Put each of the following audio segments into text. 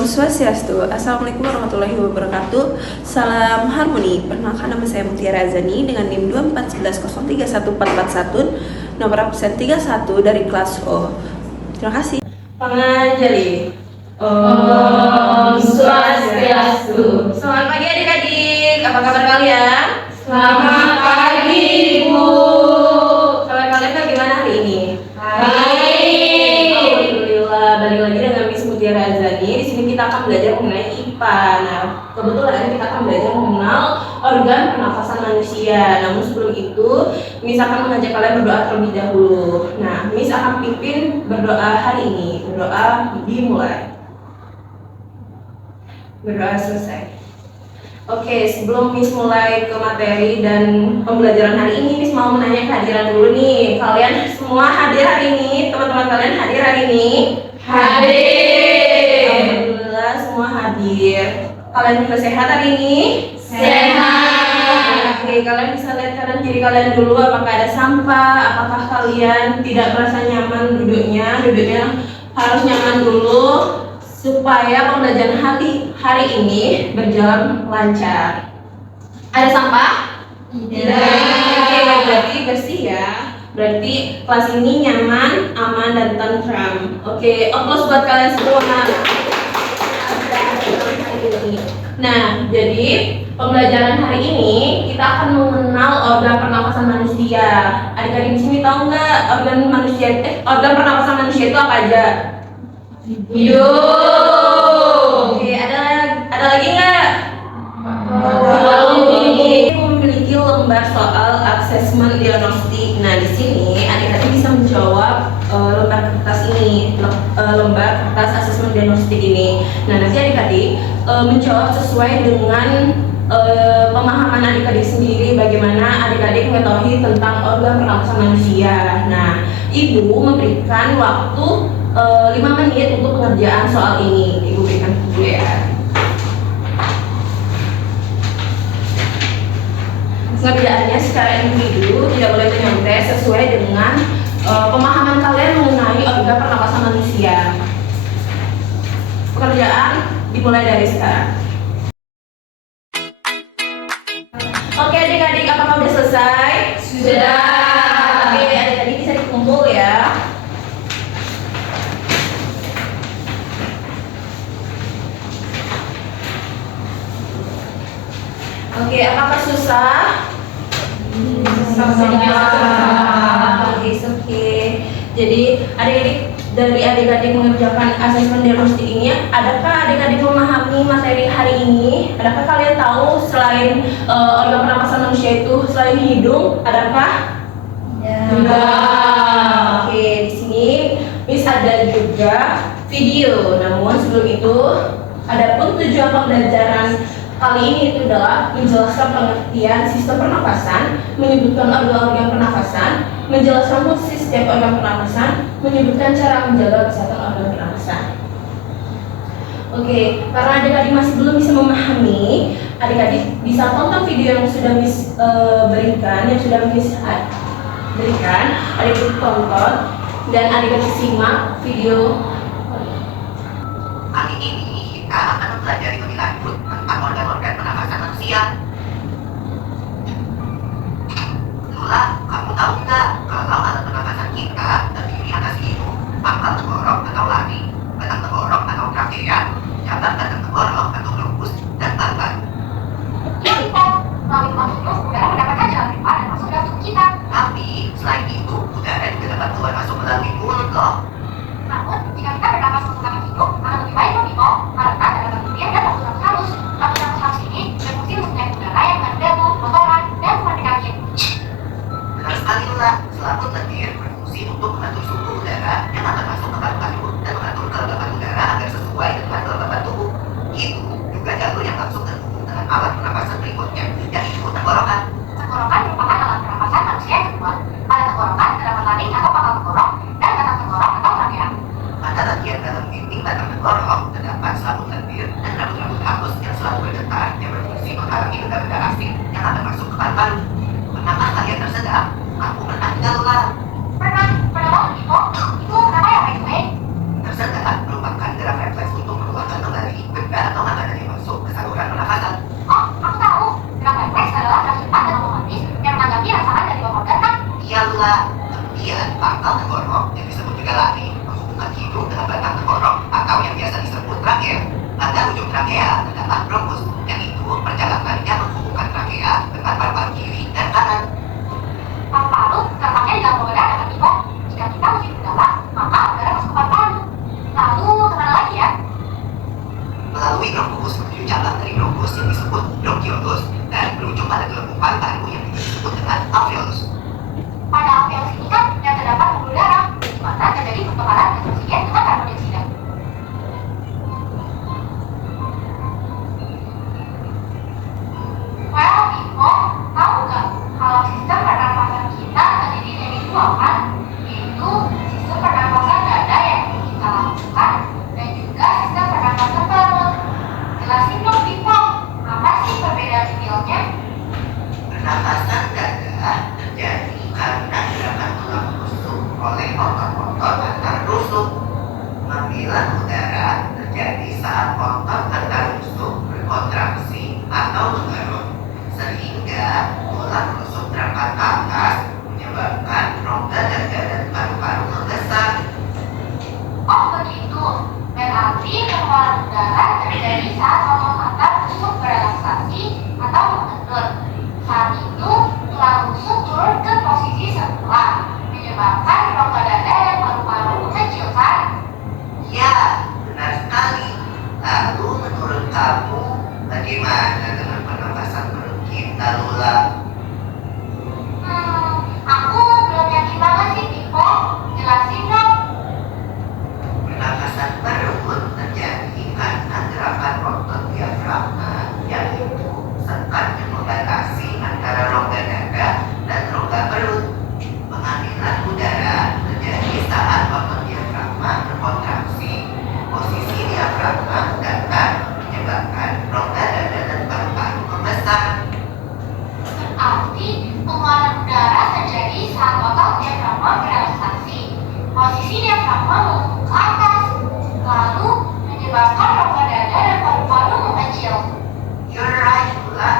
Om Swastiastu. Assalamualaikum warahmatullahi wabarakatuh. Salam harmoni. Perkenalkan, nama saya Mutiara Azani dengan NIM 2411031441, nomor absen 31 dari kelas O. Terima kasih. Pengajari. Om Swastiastu. Selamat pagi adik-adik. Apa kabar kalian? Selamat pagi, Ibu. Kabar kalian bagaimana hari ini? Baik. Alhamdulillah. Balik lagi dengan Miss Mutiara Azani. Di sini kita akan belajar mengenai IPA. Nah, kebetulan kita akan belajar mengenal organ pernafasan manusia. Namun sebelum itu, Miss akan mengajak kalian berdoa terlebih dahulu. Nah, Miss akan pimpin berdoa hari ini. Berdoa dimulai. Berdoa selesai. Oke, sebelum Miss mulai ke materi dan pembelajaran hari ini, Miss mau menanya kehadiran dulu nih. Kalian semua hadir hari ini? Teman-teman kalian hadir hari ini? Hadir. Alhamdulillah semua hadir. Kalian juga sehat hari ini? Sehat. Oke, kalian bisa lihat kanan kiri kalian dulu. Apakah ada sampah? Apakah kalian tidak merasa nyaman duduknya? Duduknya harus nyaman dulu supaya pembelajaran hari ini berjalan lancar. Ada sampah? Tidak. Oke, berarti bersih ya. Berarti kelas ini nyaman, aman, dan tentram. Oke, applause buat kalian semua. Nah, jadi pembelajaran hari ini kita akan mengenal organ pernapasan manusia. Adik-adik di sini tahu nggak organ pernapasan manusia itu apa aja? Oke, ada lagi nggak? Memiliki lembar soal asesmen diagnostik. Nah, di sini adik-adik bisa menjawab lembar kertas ini, lembar kertas asesmen diagnostik ini. Nah, nanti adik-adik menjawab sesuai dengan pemahaman adik-adik sendiri, bagaimana adik-adik mengetahui tentang organ pernapasan manusia. Nah, Ibu memberikan waktu 5 menit untuk pengerjaan soal ini. Ibu berikan dulu ya. Pengerjaannya secara individu, tidak boleh menyontek, sesuai dengan pemahaman kalian mengenai organ pernapasan manusia. Pekerjaan dimulai dari sekarang. Oke adik-adik, apakah sudah selesai? Sudah. Oke, adik-adik bisa dikumpul ya. Oke, apakah susah? Oke. Jadi adik-adik, dari adik-adik mengerjakan asesmen diagnostik ini, adakah adik-adik memahami materi hari ini? Adakah kalian tahu selain organ pernapasan manusia itu selain hidung, adakah? Tidak. Oke, di sini Miss ada juga video. Namun sebelum itu, adapun tujuan pembelajaran kali ini itu adalah menjelaskan pengertian sistem pernapasan, menyebutkan organ-organ pernapasan, menjelaskan fungsi setiap organ pernapasan, menyebutkan cara menjaga kesehatan organ pernapasan. Oke, karena adik-adik masih belum bisa memahami, adik-adik bisa tonton video yang sudah Miss berikan, adik-adik tonton dan adik-adik simak video. Kali ini kita akan mempelajari lebih lanjut tentang organ-organ pernapasan manusia. Lula, kamu tahu nggak kalau alat pernapasan kita terdiri atas hidung, pangkal tenggorok atau lari, batang tenggorok atau trakea, cabang batang tenggorok atau globus, dan paru-paru. Ya kita, melalui proses itu udara mendapatkan jalan keluar dan masuk dalam tubuh kita. Tapi selain itu, udara juga dapat keluar masuk melalui mulut loh. Namun, jika kita bernapas menggunakan hidung, akan lebih baik loh Bimo, karena terdapat bagian dan lapisan halus. Lapisan halus ini berfungsi untuk menyerap udara yang mengandung debu, kotoran, dan kuman negatif. Benar sekali Lula, selaput lendir berfungsi untuk mengatur suhu udara yang akan masuk ke paru-paru dan mengatur kelembapan udara agar sesuai dengan kelembapan tubuh. Gitu. trakea terdapat bronkus, yang itu perjalanannya menghubungkan trakea dengan paru-paru kiri dan kanan. Paru-paru terletaknya di dalam rongga dada, Ibu. Jika kita menghirup udara, maka udara masuk ke paru-paru. Lalu kemana lagi ya? Melalui bronkus menuju cabang dari bronkus yang disebut bronkiolus dan berujung pada gelembung paru-paru yang disebut dengan alveolus. Pada alveolus ini kan yang terdapat pembuluh darah, di mana terjadi pertukaran gas oksigen dengan karbon dioksida. Well, Ibu, tahu nggak kalau sistem pernapasan kita terdiri dari dua kan? Yaitu sistem pernapasan dada yang kita lakukan dan juga sistem pernapasan perut. Jelasin dong, Ibu, apa sih perbedaan detailnya? Pernapasan dada terjadi karena gerakan tulang rusuk oleh otot-otot antar rusuk. Pengambilan udara terjadi saat otot antar rusuk berkontraksi atau mengerut, sehingga tulang rusuk terangkat ke atas, menyebabkan rongga dada dan paru-paru membesar. Oh begitu, berarti pengeluaran udara terjadi saat otot antar rusuk berelaksasi atau mengendur. Saat itu, tulang rusuk turun ke posisi semula, menyebabkan rongga dada dan paru-paru mengecil kan? Ya, benar sekali. Lalu menurut kamu, bagaimana dengan pernapasan perut kita, Lula? Aku belum yakin banget sih, Tiko. Jelasin dong. Pernapasan perut terjadi karena gerakan otot diafragma, yaitu sekat yang membatasi antara rongga dada dan rongga perut. Pengambilan udara terjadi saat otot diafragma berkontraksi. Posisi diafragma datar menyebabkan rongga dada dan paru-paru membesar. Berarti pengeluaran udara terjadi saat otot diafragma berelaksasi. Posisi diafragma menunjuk ke atas, lalu menyebabkan rongga dada dan paru-paru mengecil. You're right, Lula.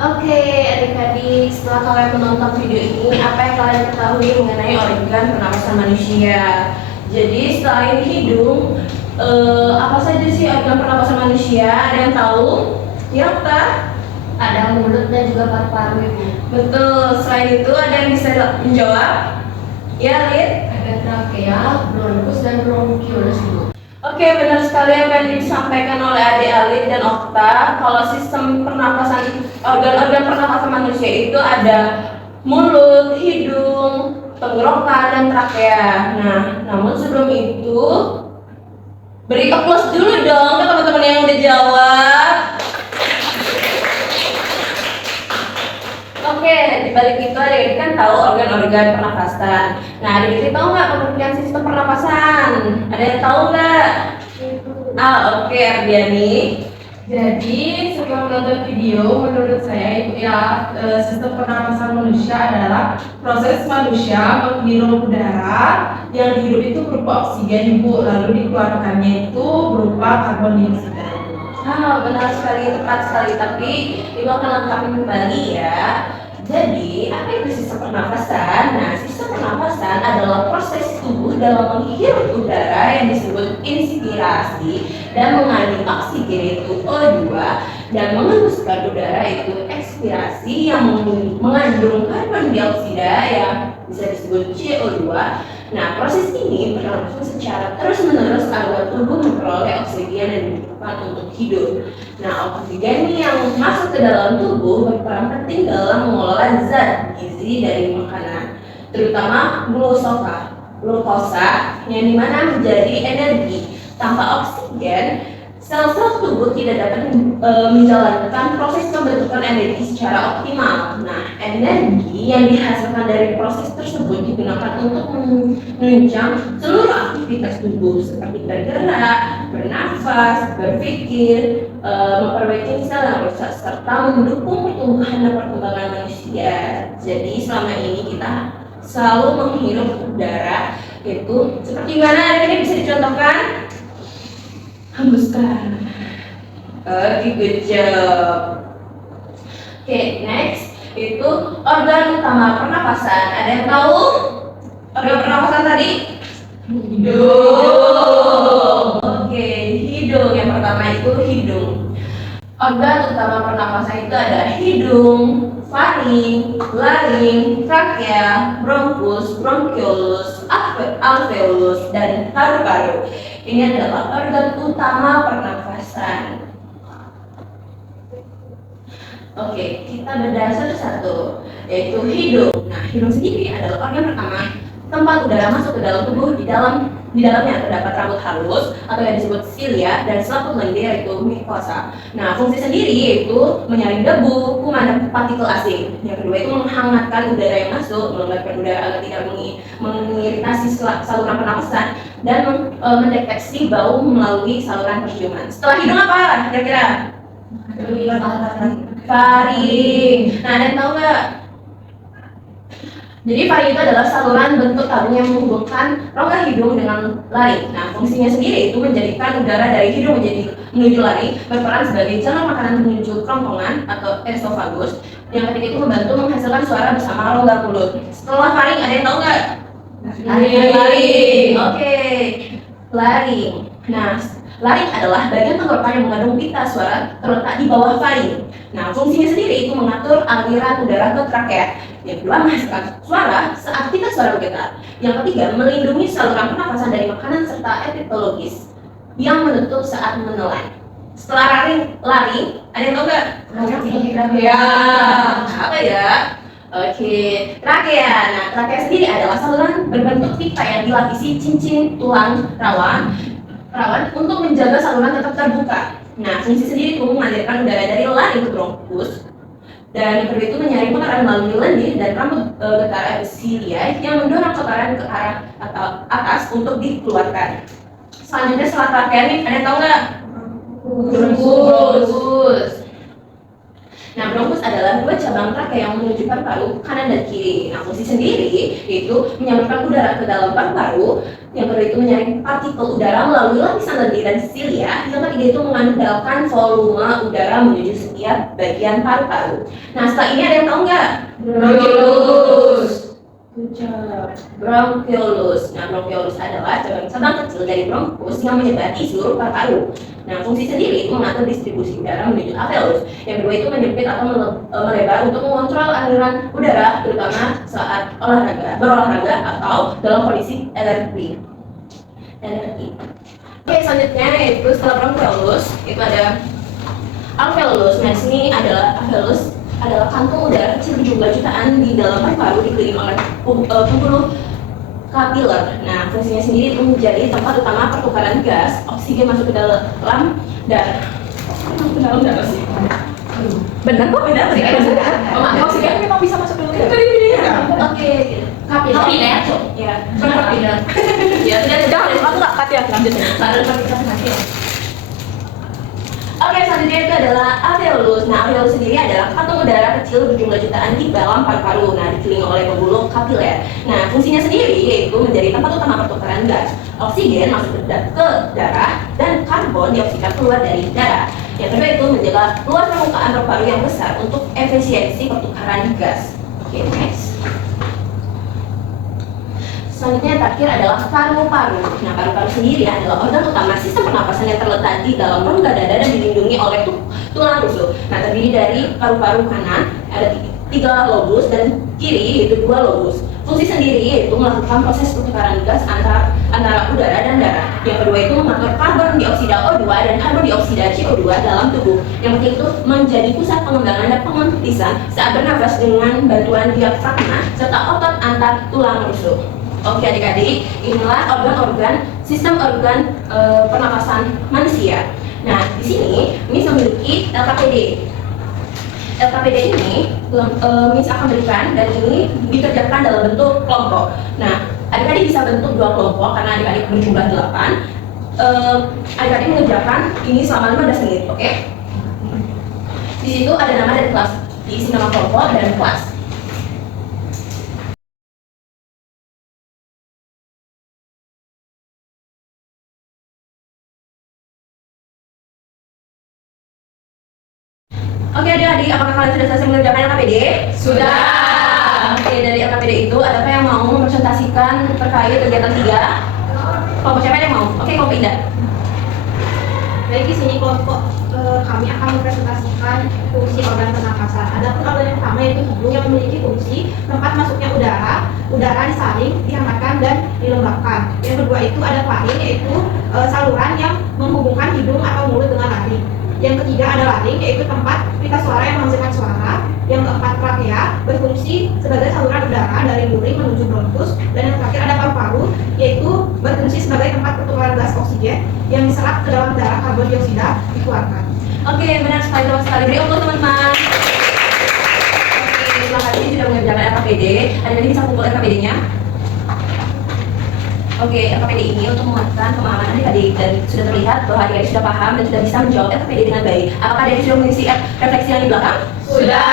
Oke, adik-adik, setelah kalian menonton video ini, apa yang kalian ketahui mengenai organ pernapasan manusia? Jadi selain hidung, apa saja sih organ pernapasan manusia? Ada yang tahu? Ya, tak? Ada mulut dan juga paru-paru, Ibu. Betul. Selain itu ada yang bisa menjawab? Ya, Lid? Ada trakea, bronkus, dan bronkiolus, Ibu. Oke, benar sekali apa yang disampaikan oleh adik Alid dan Okta. Kalau sistem pernapasan, organ-organ pernapasan manusia itu ada mulut, hidung, tenggorokan, dan trakea. Nah, namun sebelum itu, beri applause dulu dong ke teman-teman yang udah jawab. Oke, dibalik itu adik-adik kan tahu organ-organ pernapasan. Nah, adik-adik tahu nggak pengertian sistem pernapasan? Ada yang tahu nggak? Oke, Ardiani. Jadi setelah menonton video, menurut saya itu ya sistem pernapasan manusia adalah proses manusia menghirup udara yang dihirup itu berupa oksigen, Ibu, lalu dikeluarkannya itu berupa karbon dioksida. Benar sekali, tepat sekali. Tapi Ibu akan lengkapi kembali ya. Jadi, apa itu sistem pernapasan? Nah, sistem pernapasan adalah proses tubuh dalam menghirup udara yang disebut inspirasi dan mengandung oksigen itu O2 dan menghembuskan udara itu ekspirasi yang mengandung karbon dioksida yang bisa disebut CO2. Nah, proses ini berlangsung secara terus-menerus agar tubuh memperoleh oksigen yang dibutuhkan untuk hidup. Nah, oksigen yang masuk ke dalam tubuh berperan penting dalam mengelola zat gizi dari makanan, terutama glukosa yang dimana menjadi energi. Tanpa oksigen, sel-sel tubuh tidak dapat menjalankan proses pembentukan energi secara optimal. Nah, energi yang dihasilkan dari proses tersebut digunakan untuk menunjang seluruh aktivitas tubuh seperti bergerak, bernafas, berpikir, memperbaiki sel yang rusak serta mendukung pertumbuhan dan perkembangan manusia. Jadi selama ini kita selalu menghirup udara itu seperti mana ini bisa dicontohkan? Hembuskan. Good job. Oke, next itu organ utama pernapasan. Ada yang tahu organ pernapasan tadi? Hidung. Oke, Organ utama pernapasan itu ada hidung, faring, laring, trakea, bronkus, bronkiolus, alveolus, dan paru-paru. Ini adalah organ utama pernapasan. Oke, kita bedah satu-satu, yaitu hidung. Nah, hidung sendiri adalah organ pertama tempat udara masuk ke dalam tubuh. Di dalamnya terdapat rambut halus atau yang disebut silia dan selaput lendir yaitu mukosa. Nah, fungsi sendiri yaitu menyaring debu, kuman, dan partikel asing. Yang kedua itu menghangatkan udara yang masuk, melembabkan udara agar tidak mengiritasi saluran pernapasan, dan mendeteksi bau melalui saluran penciuman. Setelah hidung apa kira-kira? Faring. Nah, ada yang tahu nggak? Jadi faring itu adalah saluran bentuk tabung yang menghubungkan rongga hidung dengan laring. Nah, fungsinya sendiri itu menjadikan udara dari hidung menuju laring, berperan sebagai jalur makanan menuju kerongkongan atau esofagus. Yang ketiga itu membantu menghasilkan suara bersama rongga mulut. Setelah faring ada yang tahu nggak? Laring. Oke. Laring. Nah, laring adalah bagian tenggorokan yang mengandung pita suara terletak di bawah faring. Nah, fungsinya sendiri itu mengatur aliran udara ke trakea. Yang kedua, menghasilkan suara saat pita suara bergetar. Yang ketiga, melindungi saluran pernapasan dari makanan serta epitologis yang menutup saat menelan. Setelah laring, ada yang tahu nggak? Ya, apa ya? Oke, trakea. Nah, trakea sendiri adalah saluran berbentuk pita yang dilapisi cincin tulang rawan untuk menjaga saluran tetap terbuka. Nah, fungsi sendiri itu mengalirkan udara dari laring ke bronkus, dan yang kedua itu menyaring kotoran melalui lendir dan rambut getah episilia yang mendorong kotoran ke arah atau atas untuk dikeluarkan. Selanjutnya setelah trakea nih, ada yang tahu nggak? Bronkus. Nah, bronkus adalah dua cabang trakea yang menuju paru-paru kanan dan kiri. Nah, fungsi sendiri yaitu menyalurkan udara ke dalam paru-paru. Yang kedua itu menyaring partikel udara melalui lapisan lendir dan silia. Yang ketiga itu mengandalkan volume udara menuju setiap bagian paru-paru. Nah, setelah ini ada yang tahu nggak? Bronkiolus. Bronkiolus. Nah, bronkiolus adalah cabang kecil dari bronkus yang menyebar di seluruh paru-paru. Nah, fungsi sendiri itu mengatur distribusi udara menuju alveolus. Yang kedua itu menyempit atau melebar untuk mengontrol aliran udara, terutama saat berolahraga atau dalam kondisi energi. Oke, selanjutnya yaitu setelah bronkiolus itu ada alveolus. Nah, sini adalah alveolus adalah kantung udara kecil berjumlah jutaan di dalam paru-paru dikelilingi oleh pembuluh kapiler. Nah, fungsinya sendiri itu menjadi tempat utama pertukaran gas oksigen masuk ke dalam darah. Ke dalam darah sih. Benar kok, benar sih. Oksigen memang bisa masuk ke dalam darah. Oke, kapiler. Ya, kapiler. Ya, tidak. Aku nggak cut ya, lanjut ya. Oke, selanjutnya itu adalah alveolus. Nah, alveolus sendiri adalah kantung udara kecil berjumlah jutaan di dalam paru-paru. Nah, dikelilingi oleh pembuluh kapiler. Nah, fungsinya sendiri yaitu menjadi tempat utama pertukaran gas oksigen masuk ke darah dan karbon dioksida keluar dari darah. Yang kedua itu menjaga luas permukaan paru-paru yang besar untuk efisiensi pertukaran gas. Oke, next. Selanjutnya terakhir adalah paru-paru. Nah, paru-paru sendiri adalah organ utama sistem pernapasan yang terletak di dalam rongga dada dan dilindungi oleh tulang rusuk. Nah, terdiri dari paru-paru kanan ada 3 lobus dan kiri yaitu 2 lobus. Fungsi sendiri yaitu melakukan proses pertukaran gas antara udara dan darah. Yang kedua itu mengatur karbon dioksida O2 dan karbon dioksida CO2 dalam tubuh. Yang ketiga itu menjadi pusat pengembangan dan pengentisan saat bernafas dengan bantuan diafragma serta otot antar tulang rusuk. Oke adik-adik, inilah organ-organ sistem organ pernapasan manusia. Nah, di sini Miss memiliki LKPD. LKPD ini Miss akan berikan dan ini dikerjakan dalam bentuk kelompok. Nah, adik-adik bisa bentuk 2 kelompok karena adik-adik berjumlah 8. Adik-adik mengerjakan ini selama 15 menit, oke? Di situ ada nama dan kelas, diisi nama kelompok dan kelas. Oke adik-adik, apakah kalian sudah selesai mengerjakan LKPD? Sudah. Oke, dari LKPD itu adakah yang mau mempresentasikan terkait kegiatan 3? Kelompok siapa yang mau? Oke, kelompok Indah. Baik, di sini kelompok kami akan mempresentasikan fungsi organ pernapasan. Adapun organ yang pertama yaitu hidung yang memiliki fungsi tempat masuknya udara disaring, dihangatkan dan dilembabkan. Yang kedua itu ada faring, yaitu saluran yang menghubungkan hidung atau mulut dengan laring. Yang ketiga ada laring, yaitu tempat pita suara yang menghasilkan suara. Yang keempat trakea berfungsi sebagai saluran udara dari luring menuju bronkus. Dan yang terakhir ada paru-paru, yaitu berfungsi sebagai tempat pertukaran gas oksigen yang diserap ke dalam darah karbon dioksida dikeluarkan. Oke, benar sekali, teman sekali. Beri aplaus teman-teman. Oke, terima kasih sudah mengerjakan RKPD. Adik-adik bisa kumpul RKPD-nya. Oke, RKPD ini untuk menguatkan pemahaman adik-adik dan sudah terlihat bahwa adik-adik sudah paham dan sudah bisa menjawab RKPD dengan baik. Apakah adik-adik sudah mengisi refleksi yang di belakang? Sudah.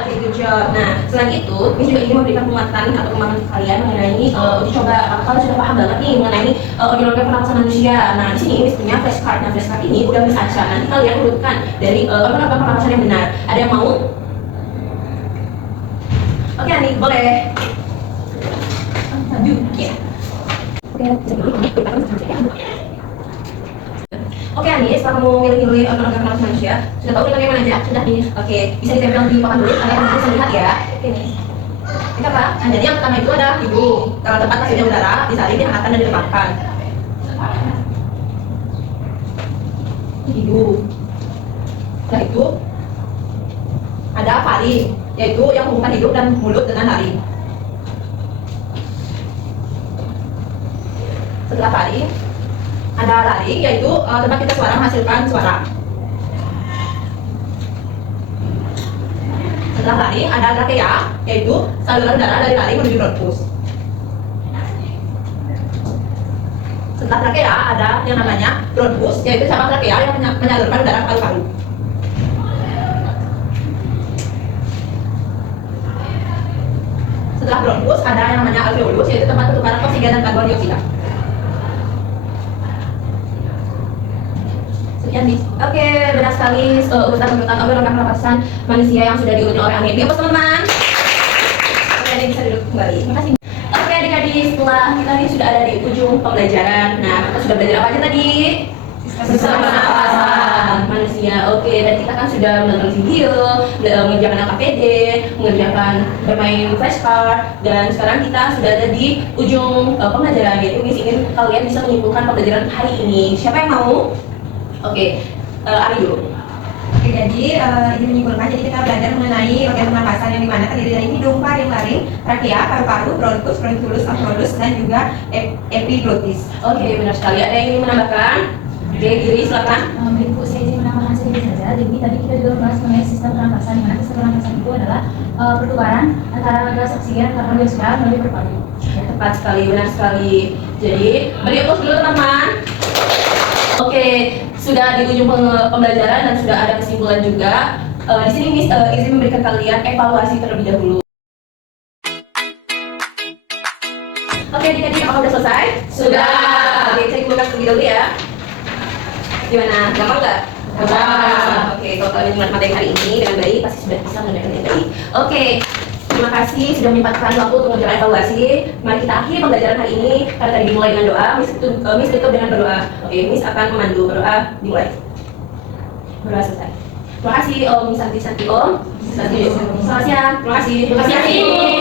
Oke, good job. Nah, selain itu, Miss juga ingin memberikan penguatan atau pemahaman ke kalian mengenai uji coba. Kalian sudah paham banget nih mengenai organ-organ pernapasan manusia. Nah, di sini Miss punya flashcard. Nah, flashcard ini udah Miss acak. Nanti kalian urutkan dari organ-organ pernapasan yang benar. Ada yang mau? Oke, Ani, boleh. Maju, ya. Oke Ani, setelah kamu milih-milih organ-organ pernapasan manusia, sudah tahu urutannya mana aja? Sudah nih. Oke, bisa ditempel di papan tulis, kalian bisa lihat ya. Oke nih. Ini apa? Nah, jadi yang pertama itu ada hidung. Kalau tempat masuknya udara, disaring, dihangatkan dan dilembabkan. Hidung. Setelah itu ada faring, yaitu yang menghubungkan hidung dan mulut dengan laring. Setelah faring ada laring, yaitu tempat kita suara menghasilkan suara. Setelah laring ada trakea, yaitu saluran udara dari laring menuju bronkus. Setelah trakea ada yang namanya bronkus, yaitu cabang trakea yang menyalurkan udara ke paru-paru. Setelah bronkus ada yang namanya alveolus, yaitu tempat pertukaran oksigen dan karbon dioksida. Sekian Miss. Oke, benar sekali urutan-urutan organ pernapasan manusia yang sudah diurutin oleh Ani. Beri aplaus teman-teman. Oke, adik bisa duduk kembali. Terima kasih. Oke adik-adik, setelah kita nih sudah ada di ujung pembelajaran. Nah, kita sudah belajar apa aja tadi? Sistem pernapasan manusia. Oke, dan kita kan sudah menonton video, mengerjakan LKPD, mengerjakan bermain flashcard, dan sekarang kita sudah ada di ujung pembelajaran, yaitu Miss ingin kalian bisa menyimpulkan pembelajaran hari ini. Siapa yang mau? Oke, Ari dulu. Oke, jadi ini menyimpulkan, jadi kita belajar mengenai organ pernapasan yang dimana terdiri dari hidung, faring, laring, trakea, paru-paru, bronkus, bronkulus, alveolus, dan juga epiglotis. Oke, benar sekali. Ada yang ingin menambahkan? Oke, Giri silakan. Ibu, saya izin menambahkan sedikit saja. Jadi tadi kita juga membahas mengenai sistem pernapasan, di mana sistem pernapasan itu adalah pertukaran antara gas oksigen dan karbon dioksida melalui paru-paru. Tepat sekali, benar sekali. Jadi, beri aplaus dulu teman-teman. Oke, sudah di ujung pembelajaran dan sudah ada kesimpulan juga. Di sini Miss izin memberikan kalian evaluasi terlebih dahulu. Oke, adik-adik, apakah sudah selesai? Sudah. Oke, saya kumpulkan terlebih dahulu ya. Gimana? Gampang nggak? Gampang. Oke, kalau kalian materi hari ini dengan baik, pasti sudah bisa mengerjakan dengan baik. Oke. Terima kasih sudah menyempatkan waktu untuk mengerjakan evaluasi. Mari kita akhiri pembelajaran hari ini. Karena tadi dimulai dengan doa, Miss tutup dengan berdoa. Oke, Miss akan memandu berdoa dimulai. Berdoa selesai. Terima kasih Om Santi Om. Selamat siang. Terima kasih. Terima kasih.